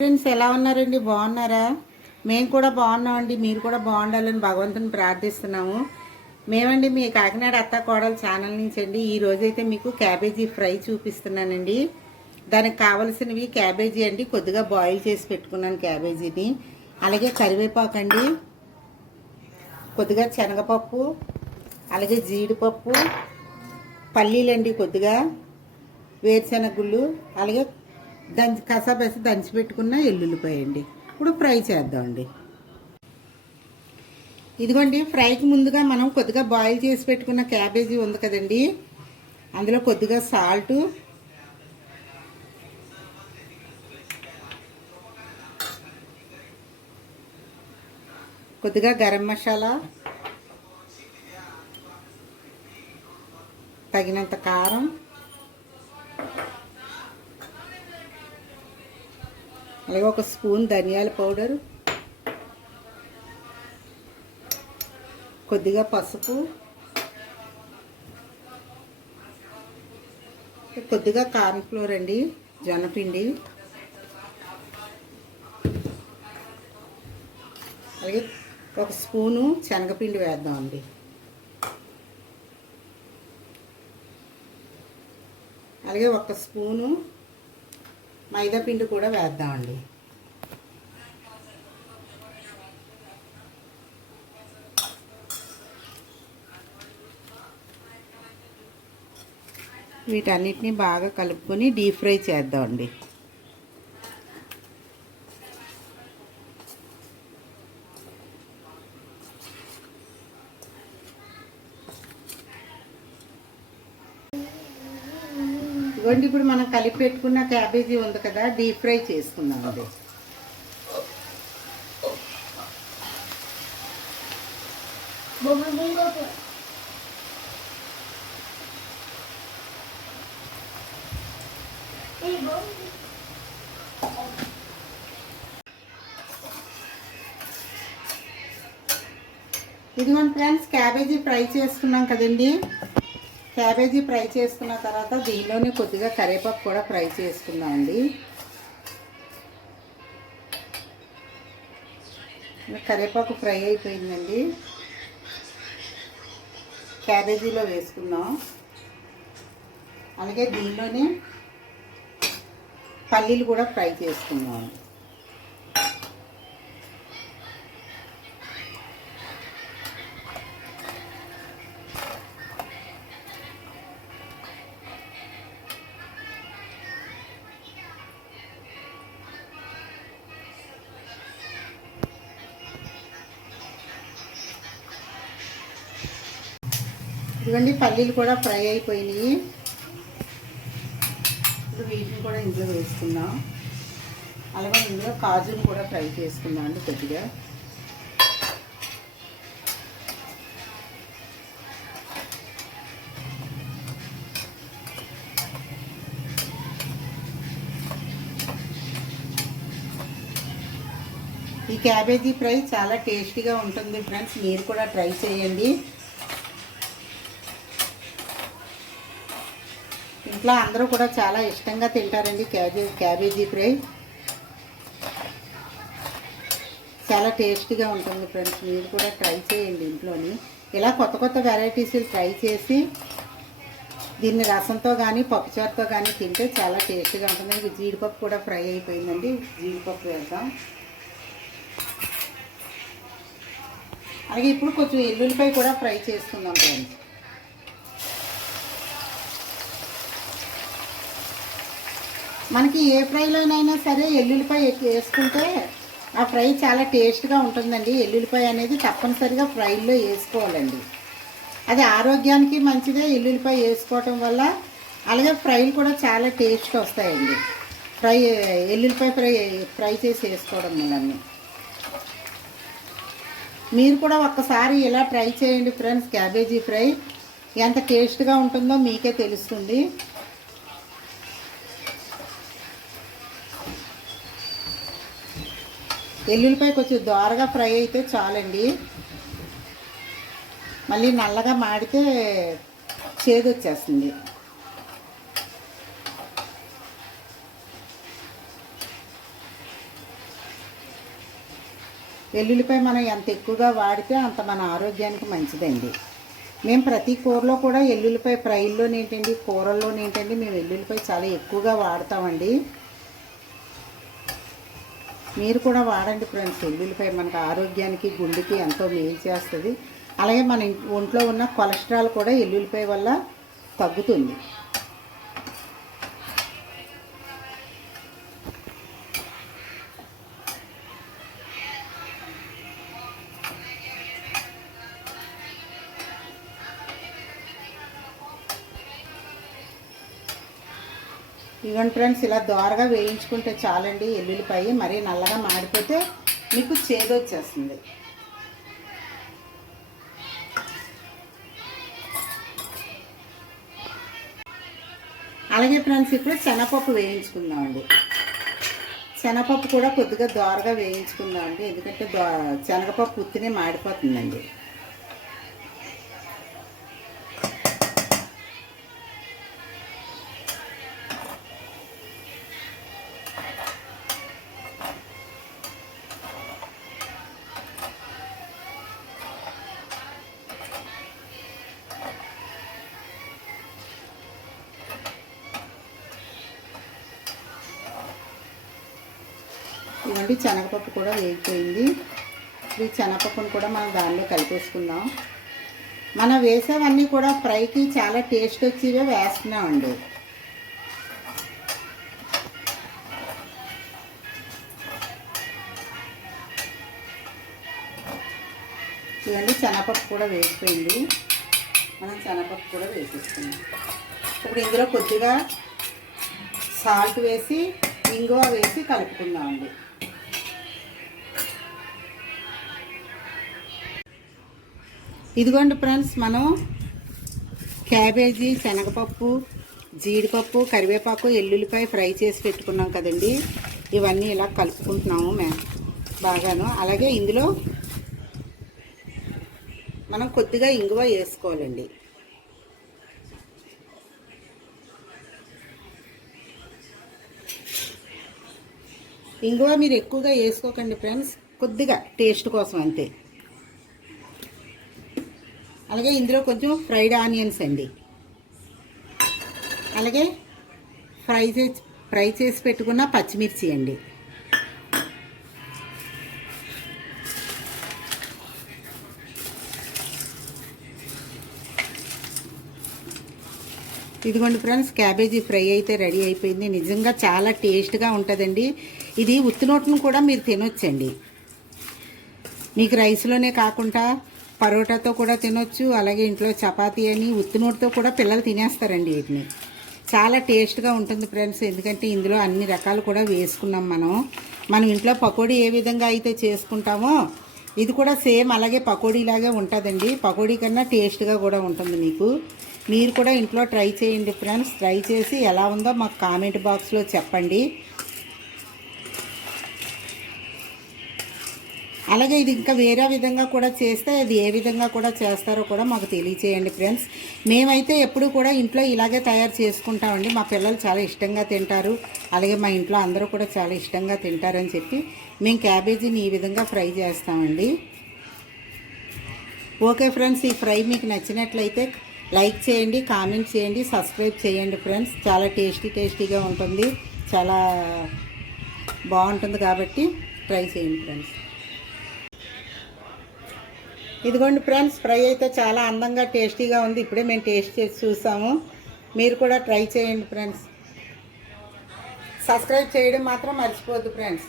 Friends ఎలా ఉన్నారండి? బాగున్నారా? మేము కూడా బాగున్నామండి. మీరు కూడా బాగుండాలని భగవంతుని ప్రార్థిస్తున్నాము. మేమండి మీ కాకినాడ అత్త కోడల ఛానల్ నుంచి అండి ఈరోజు అయితే మీకు క్యాబేజీ ఫ్రై చూపిస్తున్నానండి. దానికి కావలసినవి క్యాబేజీ అండి కొద్దిగా బాయిల్ చేసి పెట్టుకున్నాను క్యాబేజీని. అలాగే కరివేపాకు అండి కొద్దిగా శనగపప్పు అలాగే జీడిపప్పు పల్లీలండి కొద్దిగా వేరుశెనగుళ్ళు అలాగే దంచి కసాబేసి దంచి పెట్టుకున్న ఎల్లుల్లిపాయ అండి ఇప్పుడు ఫ్రై చేద్దామండి. ఇదిగోండి ఫ్రైకి ముందుగా మనం కొద్దిగా బాయిల్ చేసి పెట్టుకున్న క్యాబేజీ ఉంది కదండి. అందులో కొద్దిగా సాల్టు కొద్దిగా గరం మసాలా తగినంత కారం అలాగే ఒక స్పూన్ ధనియాల పౌడర్ కొద్దిగా పసుపు కొద్దిగా కార్న్ఫ్లోర్ అండి జనపిండి అలాగే ఒక స్పూను శనగపిండి వేద్దామండి. అలాగే ఒక స్పూను మైదా పిండి కూడా వేద్దామండి. వీటన్నిటిని బాగా కలుపుకొని డీప్ ఫ్రై చేద్దామండి. ఇదిగోండి ఇప్పుడు మనం కలిపి పెట్టుకున్న క్యాబేజీ ఉంది కదా డీప్ ఫ్రై చేసుకుందాం. అది. ఇదిగోండి ఫ్రెండ్స్ క్యాబేజీ ఫ్రై చేసుకున్నాం కదండి. క్యాబేజీ ఫ్రై చేసుకున్న తర్వాత దీనిలోనే కొద్దిగా కరివేపాకు కూడా ఫ్రై చేసుకుందామండి కరివేపాకు ఫ్రై అయిపోయిందండి. క్యాబేజీలో వేసుకుందాం. అలాగే దీనిలోనే పల్లీలు కూడా ఫ్రై చేసుకుందాం. ఇదిగోండి పల్లీలు కూడా ఫ్రై అయిపోయినాయి. ఇప్పుడు వీటిని కూడా ఇందులో వేసుకుందాం. అలాగే ఇందులో కాజుని కూడా ఫ్రై చేసుకుందాం అండి కొద్దిగా. ఈ క్యాబేజీ ఫ్రై చాలా టేస్టీగా ఉంటుంది ఫ్రెండ్స్. మీరు కూడా ట్రై చేయండి. ఇంట్లో అందరూ కూడా చాలా ఇష్టంగా తింటారండి క్యాబేజీ క్యాబేజీ ఫ్రై. చాలా టేస్టీగా ఉంటుంది ఫ్రెండ్స్ మీరు కూడా ట్రై చేయండి ఇంట్లోని. ఇలా కొత్త కొత్త వెరైటీస్ ట్రై చేసి దీన్ని రసంతో కానీ పప్పుచారుతో కానీ తింటే చాలా టేస్టీగా ఉంటుంది. ఇది జీడిపప్పు కూడా ఫ్రై అయిపోయిందండి. జీడిపప్పు వేద్దాం. అలాగే ఇప్పుడు కొంచెం ఎల్లుల్లిపాయ కూడా ఫ్రై చేసుకుందాం ఫ్రెండ్స్. మనకి ఏ ఫ్రైలోనైనా సరే ఎల్లుల్లిపాయ ఎక్కువ వేసుకుంటే ఆ ఫ్రై చాలా టేస్ట్గా ఉంటుందండి. ఎల్లుల్లిపాయ అనేది తప్పనిసరిగా ఫ్రైలో వేసుకోవాలండి. అది ఆరోగ్యానికి మంచిదే. ఎల్లుల్లిపాయ వేసుకోవటం వల్ల అలాగే ఫ్రైలు కూడా చాలా టేస్ట్ వస్తాయండి. ఫ్రై ఎల్లుల్లిపాయ ఫ్రై ఫ్రై చేసి వేసుకోవడం వల్ల మీరు కూడా ఒక్కసారి ఇలా ట్రై చేయండి ఫ్రెండ్స్. క్యాబేజీ ఫ్రై ఎంత టేస్ట్గా ఉంటుందో మీకే తెలుస్తుంది. ఎల్లుల్లిపాయ కొంచెం దోరగా ఫ్రై అయితే చాలండి. మళ్ళీ నల్లగా మాడితే చేదు వచ్చేస్తుంది వెల్లుల్లిపాయ మనం ఎంత ఎక్కువగా వాడితే అంత మన ఆరోగ్యానికి మంచిదండి. మేము ప్రతి కూరలో కూడా ఎల్లుల్లిపాయ ఫ్రైల్లోనేంటండి కూరల్లోనేంటండి మేము వెల్లుల్లిపాయ చాలా ఎక్కువగా వాడతామండి. మీరు కూడా వాడండి ఫ్రెండ్స్. ఉల్లిపాయ మనకు ఆరోగ్యానికి గుండెకి ఎంతో మేలు చేస్తుంది. అలాగే మన ఒంట్లో ఉన్న కొలెస్ట్రాల్ కూడా ఎల్లుల్లిపాయ వల్ల తగ్గుతుంది. ఇవ్వండి ఫ్రెండ్స్ ఇలా దోరగా వేయించుకుంటే చాలండి ఎల్లుల్లిపాయ. మరీ నల్లగా మాడిపోతే మీకు చేదొచ్చేస్తుంది అలాగే ఫ్రెండ్స్ ఇప్పుడు శనగపప్పు వేయించుకుందామండి. శనగపప్పు కూడా కొద్దిగా దోరగా వేయించుకుందామండి. ఎందుకంటే దో శనగపప్పు ఉత్తినే మాడిపోతుందండి. ఇవ్వండి శనగపప్పు కూడా వేగిపోయింది. ఈ శనగపప్పును కూడా మనం దానిలో కలిపేసుకుందాం. మనం వేసేవన్నీ కూడా ఫ్రైకి చాలా టేస్ట్ వచ్చేవే వేస్తున్నామండి. ఇవన్నీ శనగపప్పు కూడా వేసిపోయింది మనం శనగపప్పు కూడా వేసేసుకున్నాం ఇప్పుడు ఇందులో కొద్దిగా సాల్ట్ వేసి ఇంగువ వేసి కలుపుకుందామండి. ఇదిగోండి ఫ్రెండ్స్ మనం క్యాబేజీ శనగపప్పు జీడిపప్పు కరివేపాకు ఎల్లుల్లిపాయ ఫ్రై చేసి పెట్టుకున్నాం కదండి. ఇవన్నీ ఇలా కలుపుకుంటున్నాము మేము బాగాను. అలాగే ఇందులో మనం కొద్దిగా ఇంగువ వేసుకోవాలండి. ఇంగువ మీరు ఎక్కువగా వేసుకోకండి ఫ్రెండ్స్ కొద్దిగా టేస్ట్ కోసం అంతే. అలాగే ఇందులో కొంచెం ఫ్రైడ్ ఆనియన్స్ అండి. అలాగే ఫ్రై చేసి ఫ్రై చేసి పెట్టుకున్న పచ్చిమిర్చి అండి. ఇదిగోండి ఫ్రెండ్స్ క్యాబేజీ ఫ్రై అయితే రెడీ అయిపోయింది. నిజంగా చాలా టేస్ట్గా ఉంటుందండి. ఇది ఉత్తినోట్ను కూడా మీరు తినొచ్చండి. మీకు రైస్లోనే కాకుండా పరోటాతో కూడా తినొచ్చు అలాగే ఇంట్లో చపాతీ అని ఉత్తినోటితో కూడా పిల్లలు తినేస్తారండి వీటిని. చాలా టేస్ట్గా ఉంటుంది ఫ్రెండ్స్ ఎందుకంటే ఇందులో అన్ని రకాలు కూడా వేసుకున్నాం మనం. మనం ఇంట్లో పకోడీ ఏ విధంగా అయితే చేసుకుంటామో ఇది కూడా సేమ్ అలాగే పకోడీలాగే ఉంటుందండి. పకోడీ కన్నా టేస్ట్గా కూడా ఉంటుంది మీకు. మీరు కూడా ఇంట్లో ట్రై చేయండి ఫ్రెండ్స్. ట్రై చేసి ఎలా ఉందో మాకు కామెంట్ బాక్స్లో చెప్పండి. అలాగే ఇది ఇంకా వేరే విధంగా కూడా చేస్తే అది ఏ విధంగా కూడా చేస్తారో కూడా మాకు తెలియచేయండి ఫ్రెండ్స్. మేమైతే ఎప్పుడు కూడా ఇంట్లో ఇలాగే తయారు చేసుకుంటామండి. మా పిల్లలు చాలా ఇష్టంగా తింటారు. అలాగే మా ఇంట్లో అందరూ కూడా చాలా ఇష్టంగా తింటారని చెప్పి మేము క్యాబేజీని ఈ విధంగా ఫ్రై చేస్తామండి. ఓకే ఫ్రెండ్స్ ఈ ఫ్రై మీకు నచ్చినట్లయితే లైక్ చేయండి కామెంట్ చేయండి సబ్స్క్రైబ్ చేయండి ఫ్రెండ్స్. చాలా టేస్టీ టేస్టీగా ఉంటుంది. చాలా బాగుంటుంది కాబట్టి ట్రై చేయండి ఫ్రెండ్స్. ఇదిగోండి ఫ్రెండ్స్ ఫ్రై అయితే చాలా అందంగా టేస్టీగా ఉంది. ఇప్పుడే మేము టేస్ట్ చేసి చూసాము. మీరు కూడా ట్రై చేయండి ఫ్రెండ్స్. సబ్స్క్రైబ్ చేయడం మాత్రం మర్చిపోద్దు ఫ్రెండ్స్.